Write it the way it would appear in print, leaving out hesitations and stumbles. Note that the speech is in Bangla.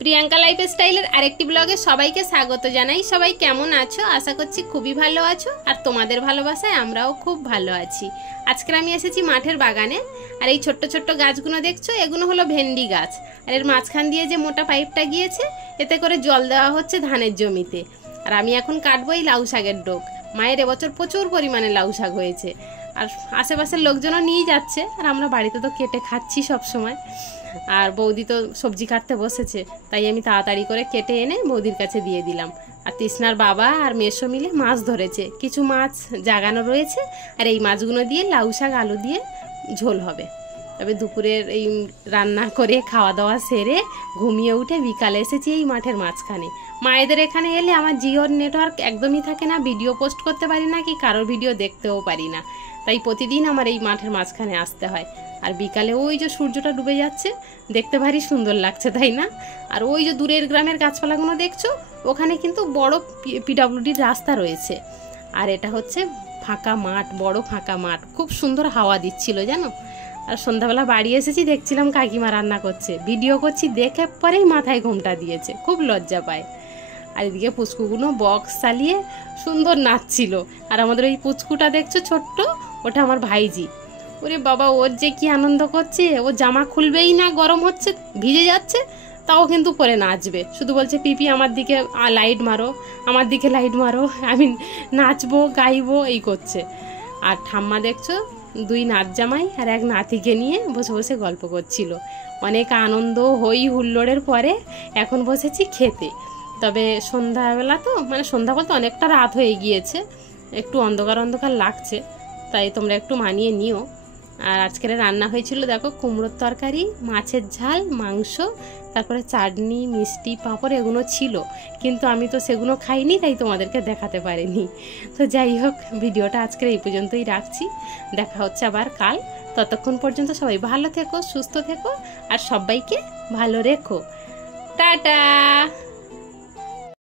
প্রিয়াঙ্কা লাইফস্টাইলের আরেকটি ব্লগে সবাইকে স্বাগত জানাই। সবাই কেমন আছো? আশা করছি খুবই ভালো আছো, আর তোমাদের ভালোবাসায় আমরাও খুব ভালো আছি। আজকে আমি এসেছি মাঠের বাগানে, আর এই ছোট্ট ছোট্ট গাছগুলো দেখছো, এগুলো হলো ভেন্ডি গাছ। আর এর মাঝখান দিয়ে যে মোটা পাইপটা গিয়েছে, এতে করে জল দেওয়া হচ্ছে ধানের জমিতে। আর আমি এখন কাটবো এই লাউ শাকের ডোক। মায়ের এবছর প্রচুর পরিমাণে লাউ শাক হয়েছে, আর আশেপাশের লোকজনও নিয়ে যাচ্ছে, আর আমরা বাড়িতে তো কেটে খাচ্ছি সব সময়। আর বৌদি তো সবজি কাটতে বসেছে, তাই আমি তাড়াতাড়ি করে কেটে এনে বৌদির কাছে দিয়ে দিলাম। আর তৃষ্ণার বাবা আর মেসো মিলে মাছ ধরেছে, কিছু মাছ জাগানো রয়েছে, আর এই মাছগুলো দিয়ে লাউ শাক আলু দিয়ে ঝোল হবে। তবে দুপুরের এই রান্না করে খাওয়া দাওয়া সেরে ঘুমিয়ে উঠে বিকালে এসেছি এই মাঠের মাঝখানে। মায়েদের এখানে এলে আমার জিওর নেটওয়ার্ক একদমই থাকে না, ভিডিও পোস্ট করতে পারি না, কি কারোর ভিডিও দেখতেও পারি না। তাই প্রতিদিন আমার এই মাঠের মাঝখানে আসতে হয়। আর বিকালে ওই যে সূর্যটা ডুবে যাচ্ছে, দেখতে ভারী সুন্দর লাগছে, তাই না? আর ওই যে দূরের গ্রামের গাছপালাগুলো দেখছো, ওখানে কিন্তু বড় পিডব্লিউডির রাস্তা রয়েছে। আর এটা হচ্ছে ফাঁকা মাঠ, বড় ফাঁকা মাঠ, খুব সুন্দর হাওয়া দিচ্ছিল জানো। আর সন্ধ্যাবেলা বাড়ি এসেছি, দেখছিলাম কাকিমা রান্না করছে, ভিডিও করছি, দেখে পরেই মাথায় ঘুমটা দিয়েছে, খুব লজ্জা পায়। আর এদিকে পুচকুগুলো বক্স চালিয়ে সুন্দর নাচছিল। আর আমাদের ওই পুচকুটা দেখছো ছোট্ট, ওটা আমার ভাইজি। ওরে বাবা, ওর যে কি আনন্দ করছে! ও জামা খুলবেই না, গরম হচ্ছে, ভিজে যাচ্ছে, তাও কিন্তু পরে নাচবে। শুধু বলছে পিপি আমার দিকে লাইট মারো, আমার দিকে লাইট মারো, আমি নাচবো গাইবো, এই করছে। আর ঠাম্মা দেখছো দুই নাচ জামাই আর এক নাতিকে নিয়ে বসে বসে গল্প করছিল। অনেক আনন্দ হই হুল্লোড়ের পরে এখন বসেছি খেতে। তবে সন্ধ্যাবেলা তো, মানে সন্ধ্যা বলতে অনেকটা রাত হয়ে গিয়েছে, একটু অন্ধকার অন্ধকার লাগছে, তাই তোমরা একটু মানিয়ে নিও। আর আজকের রান্না হয়েছিল দেখো, কুমড়োর তরকারি, মাছের ঝাল, মাংস, তারপরে চাটনি, মিষ্টি, পাঁপড়, এগুলো ছিল, কিন্তু আমি তো সেগুলো খাইনি, তাই তোমাদেরকে দেখাতে পারিনি। তো যাই হোক, ভিডিওটা আজকের এই পর্যন্তই রাখছি। দেখা হচ্ছে আবার কাল। ততক্ষণ পর্যন্ত সবাই ভালো থেকো, সুস্থ থেকো, আর সবাইকে ভালো রেখো। টাটা।